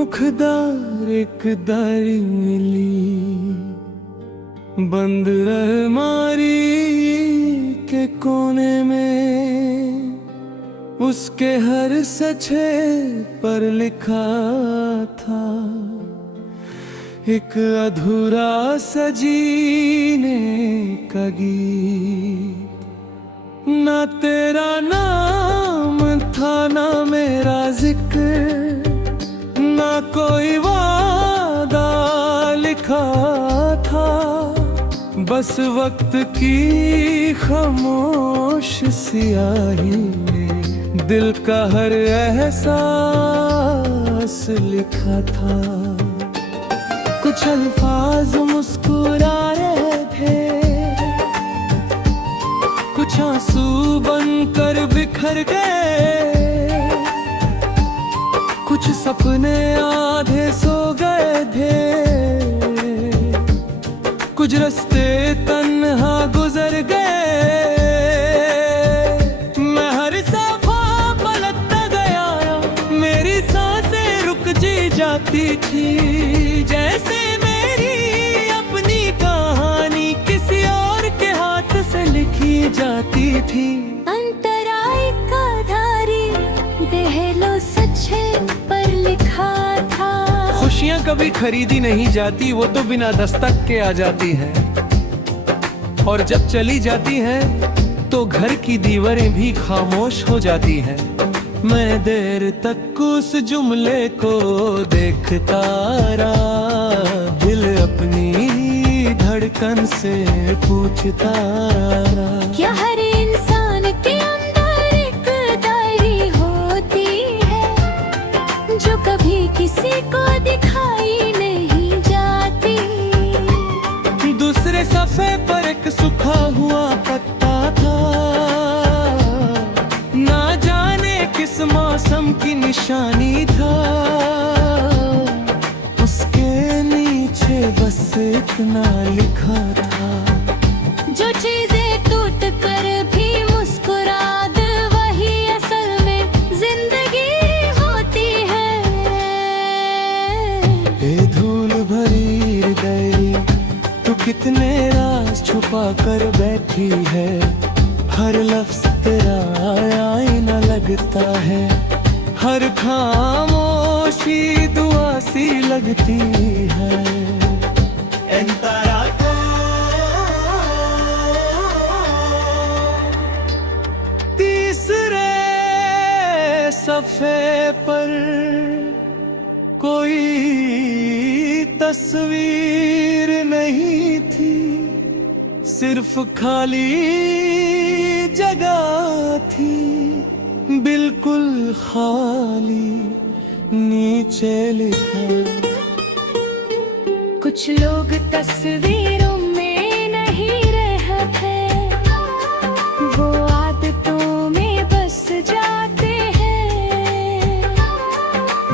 मुखदार एक दारी मिली, बंद अलमारी के कोने में उसके हर सचे पर लिखा था एक अधूरा सजीने का गीत। ना तेरा नाम था ना मेरा जिक्र, ना कोई वादा लिखा था, बस वक्त की खामोश सियाही में दिल का हर एहसास लिखा था। कुछ अल्फाज मुस्कुरा रहे थे, कुछ आंसू बनकर बिखर गए, कुछ सपने आधे सो गए थे, कुछ रास्ते तन्हा गुजर गए। मैं हर सफा पलटता गया, मेरी सांसें रुक जी जाती थी, जैसे मेरी अपनी कहानी किसी और के हाथ से लिखी जाती थी। अंतराय का धारी देहलो सच्चे पर लिखा था। खुशियाँ कभी खरीदी नहीं जाती, वो तो बिना दस्तक के आ जाती हैं, और जब चली जाती हैं तो घर की दीवारें भी खामोश हो जाती हैं। मैं देर तक उस जुमले को देखता रहा, दिल अपनी धड़कन से पूछता रहा, क्या हर इंसान के अंदर एक डायरी होती है जो कभी किसी को दिखाई नहीं जाती। दूसरे सफ़े पर एक सूखा हुआ पत्ता था, ना जाने किस मौसम की निशानी था, उसके नीचे बस इतना लिखा था, जो चीजें टूट कर भी मुस्कुरा दे वही असल में जिंदगी होती है। ए धूल भरी डायरी, तू कितने राज छुपा कर बैठी है, हर लफ्ज तेरा आईना लगता है, हर खामोशी दुआ सी लगती है। तीसरे सफ़े पर कोई तस्वीर नहीं थी, सिर्फ खाली जगह थी, बिल्कुल खाली, नीचे लिखा, कुछ लोग तस्वीरों में नहीं रहते, वो आदतों में बस जाते हैं।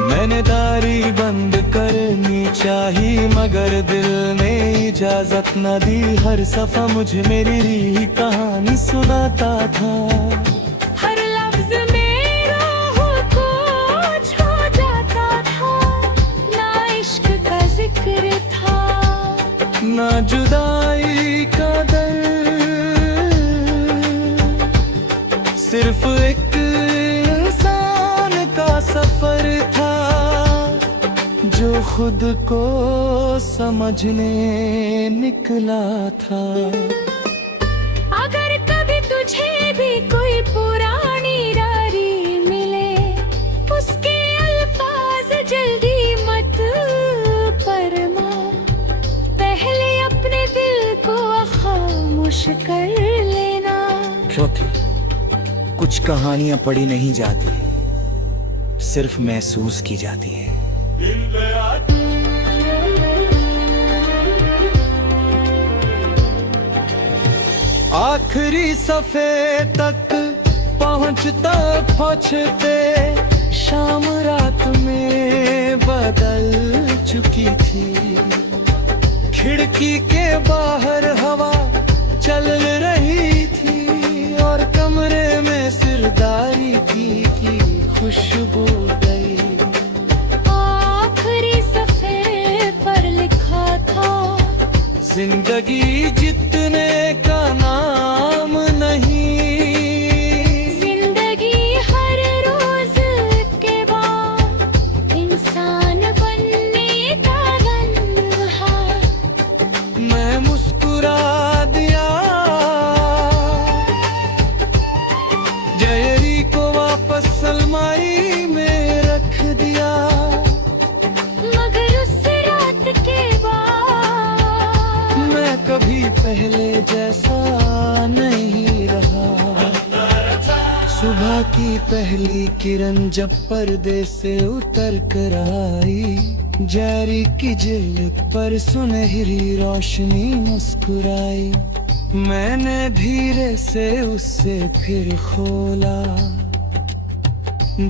मैंने दारी बंद करनी चाही, मगर दिल ने इजाजत न दी, हर सफा मुझे मेरी री कहानी सुनाता था। हर लफ्ज में रूह को छू जाता था, ना इश्क का जिक्र था, ना जुदाई का दर्द, सिर्फ एक इंसान का सफर था, जो खुद को समझने निकला था। अगर कभी तुझे भी कोई पुरानी डायरी मिले, उसके अल्फाज जल्दी मत पढ़ना, पहले अपने दिल को खामोश कर लेना। क्योंकि कुछ कहानियां पढ़ी नहीं जाती, सिर्फ महसूस की जाती हैं। आखिरी सफ़े तक पहुँचते शाम रात में बदल चुकी थी, खिड़की के बाहर हवा चल रही थी, और कमरे में सिरदारी की खुशबू गई। आँख जिंदगी जीतने का नाम नहीं, जिंदगी हर रोज के बाद इंसान बनने का रंहा। मैं मुस्कुरा दिया जयरी को, वापस अलमारी में रख दिया। मगर उस रात के बाद मैं कभी पहले जैसा नहीं रहा। सुबह की पहली किरण जब पर्दे से उतर कर आई, जैरी की जिल्द पर सुनहरी रोशनी मुस्कुराई। मैंने धीरे से उससे फिर खोला,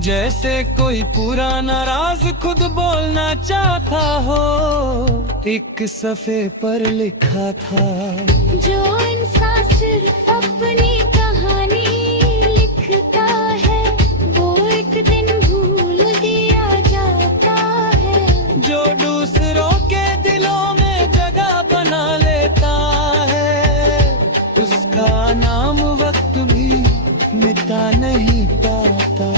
जैसे कोई पुराना राज खुद बोलना चाहता हो। एक सफ़े पर लिखा था, जो इंसान सिर्फ अपनी कहानी लिखता है, वो एक दिन भूल दिया जाता है। जो दूसरों के दिलों में जगह बना लेता है, उसका नाम वक्त भी मिटा नहीं पाता।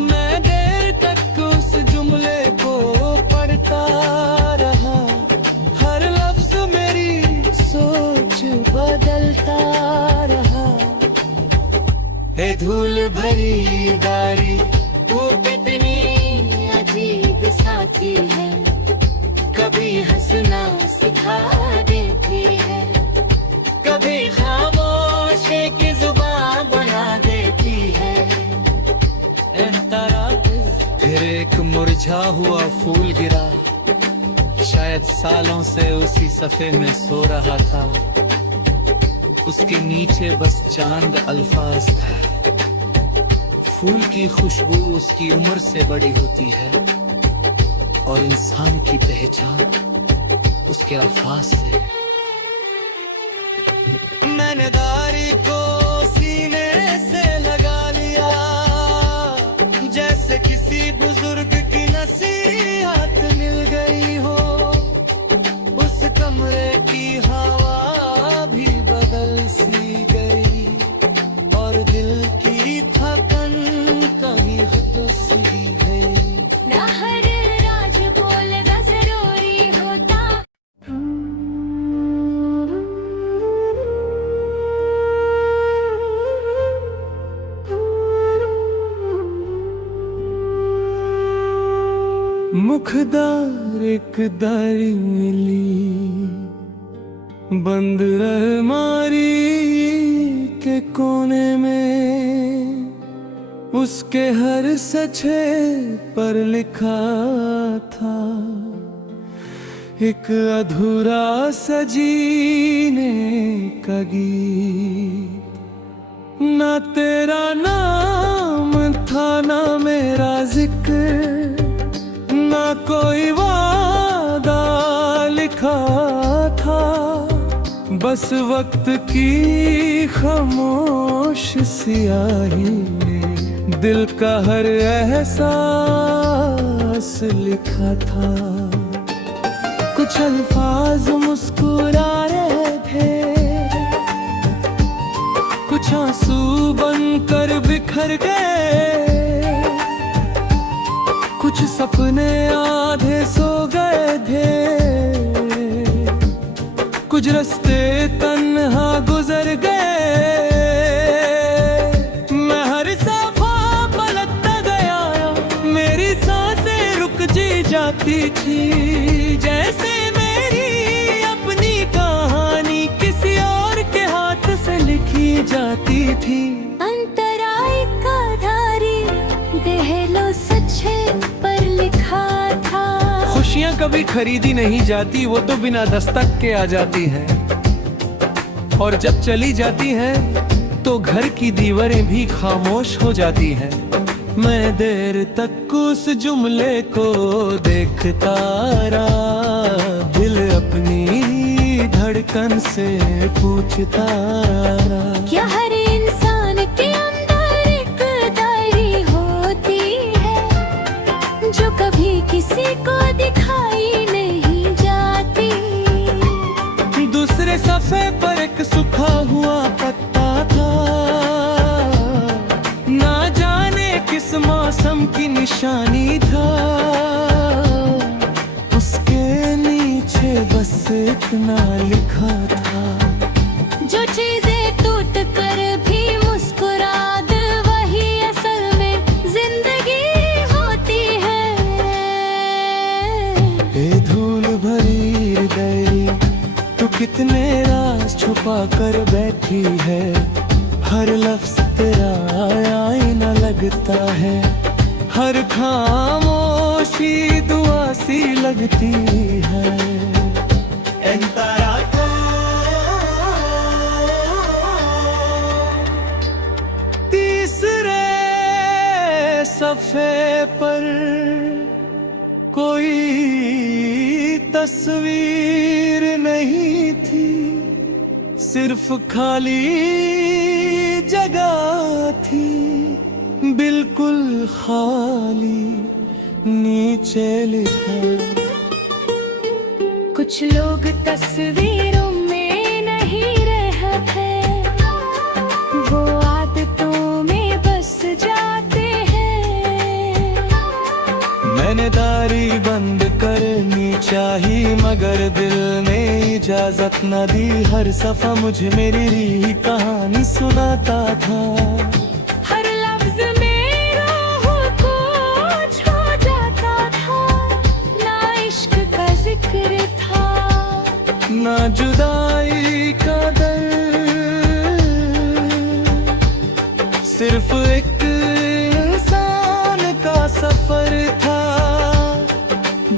मैं देर तक उस जुमले को पढ़ता रहा, हर लफ्ज मेरी सोच बदलता रहा। ए धूल भरी दारी, वो कितनी अजीब साथी है, कभी हंसना सिखा देती है, कभी खामोशी की जुबान बना देती है। फिर एक मुरझा हुआ फूल गिरा, शायद सालों से उसी सफ़े में सो रहा था। उसके नीचे बस चांद अल्फाज थे। फूल की खुशबू उसकी उम्र से बड़ी होती है, और इंसान की पहचान उसके अल्फाज से। मैंने दारी को सीने से लगा लिया, जैसे किसी बुजुर्ग की नसीहत मिल गई हो। उस कमरे की हवा भी बदल सी गई, और दिल की थकन कहीं तो सी गई। ना हर राज बोलना जरूरी होता। मुखदार एक दारी मिली, बंद अलमारी के कोने में। उसके हर सचे पर लिखा था, एक अधूरा सजीने का गीत। ना तेरा नाम था, ना मेरा जिक्र, ना कोई वादा लिखा था। बस वक्त की खामोश सियाही में दिल का हर एहसास लिखा था। कुछ अल्फाज मुस्कुरा रहे थे, कुछ आंसू बनकर बिखर गए, कुछ सपने आधे सो गए थे, कुछ रास्ते तन्हा गुजर गए। मैं हर सफा पलटता गया, मेरी सांसें रुक जी जाती थी, जैसे मेरी अपनी कहानी किसी और के हाथ से लिखी जाती थी। अंतराय का धारी देहलो सच्चे पर लिखा था। खुशियाँ कभी खरीदी नहीं जाती, वो तो बिना दस्तक के आ जाती हैं। और जब चली जाती हैं तो घर की दीवारें भी खामोश हो जाती हैं। मैं देर तक उस जुमले को देखता रहा, दिल अपनी धड़कन से पूछता रहा। क्या हर इंसान के अंदर एक डायरी होती है, जो कभी किसी को दिखाई नहीं जाती। निशानी था, उसके नीचे बस इतना लिखा था। जो चीजें टूट कर भी मुस्कुरा दे वही असल में जिंदगी होती है। ए धूल भरी डायरी तू कितने राज छुपा कर बैठी है, हर लफ्ज तेरा आईना लगता है, हर खामोशी दुआ सी लगती है। तीसरे सफ़े पर कोई तस्वीर नहीं थी, सिर्फ खाली जगह थी, बिल्कुल खाली, नीचे लिखा। कुछ लोग तस्वीरों में नहीं रहते, वो आदतों में बस जाते हैं। मैंने दारी बंद करनी चाही मगर दिल ने इजाजत न दी, हर सफा मुझे मेरी री कहानी सुनाता था। हर लफ्ज में रूह को छू जाता था, ना इश्क का जिक्र था, ना जुदाई का दर्द, सिर्फ एक इंसान का सफर था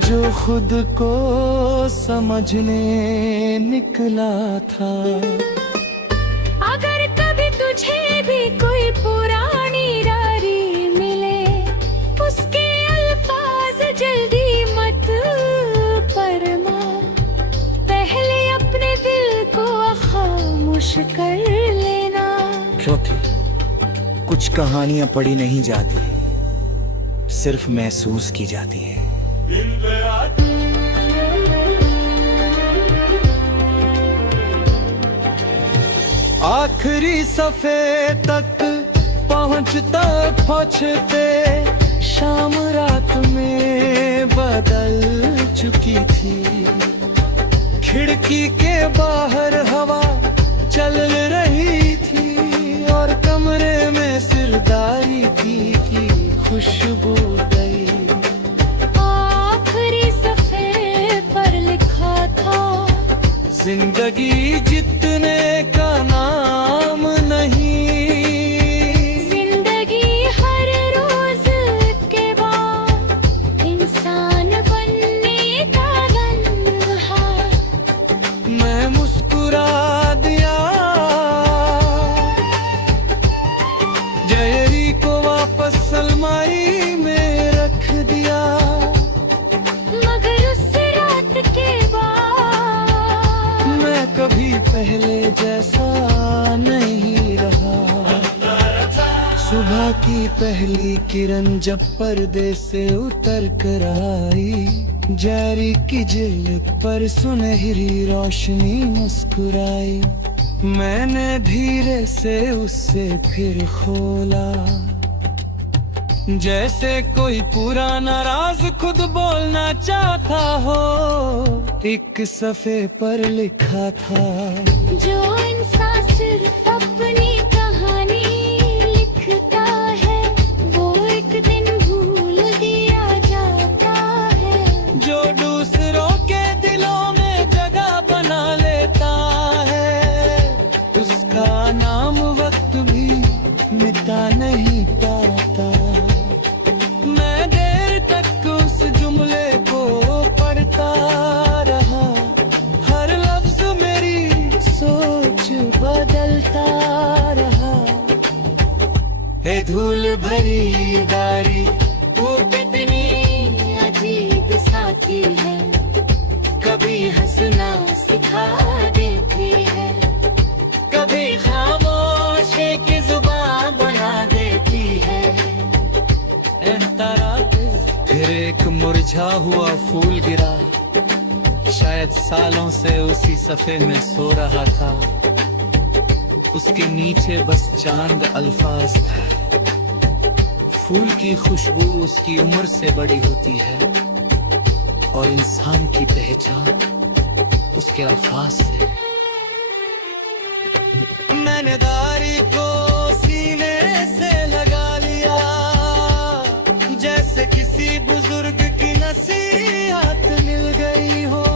जो खुद को समझने निकला था। अगर कभी तुझे भी कोई पुरानी डायरी मिले, उसके अल्फाज जल्दी मत पढ़ना, पहले अपने दिल को खामोश कर लेना। क्योंकि कुछ कहानियां पढ़ी नहीं जाती, सिर्फ महसूस की जाती हैं। आखिरी सफे तक पहुंचते शाम रात में बदल चुकी थी। खिड़की के बाहर हवा चल रही थी और कमरे में सिरदारी की खुशबू गई। आखिरी सफे पर लिखा था, जिंदगी जितने का नाम नहीं, जिंदगी हर रोज के बाद इंसान बनने का गम है। मैं मुस्कुरा दिया, डायरी को वापस अलमारी में रख दिया, मगर उस रात के बाद मैं कभी पहले जैसा नहीं रहा। सुबह की पहली किरण जब पर्दे से उतर कर आई, जारी की जिल्द पर सुनहरी रोशनी मुस्कुराई। मैंने धीरे से उससे फिर खोला, जैसे कोई पुराना राज खुद बोलना चाहता हो। एक सफ़े पर लिखा था, जो इंसान सिर्फ अपनी कहानी लिखता है, वो एक दिन भूल दिया जाता है। जो दूसरों के दिलों में जगह बना लेता है, उसका नाम वक्त भी मिटा नहीं पाता। मैं देर तक उस जुमले को पढ़ता रहा, हर लफ्ज मेरी सोच बदलता रहा। हे धूल भरी डायरी, वो कितनी अजीब साथी है, कभी हंसना सिखा देती है, कभी खामोशी की जुबान बना देती है। फिर एक मुरझा हुआ फूल गिरा, शायद सालों से उसी सफ़े में सो रहा था। उसके नीचे बस चांद अल्फाज था, फूल की खुशबू उसकी उम्र से बड़ी होती है और इंसान की पहचान उसके अल्फाज से। मैंने दारी को सीने से लगा लिया, जैसे किसी बुजुर्ग की नसीहत मिल गई हो।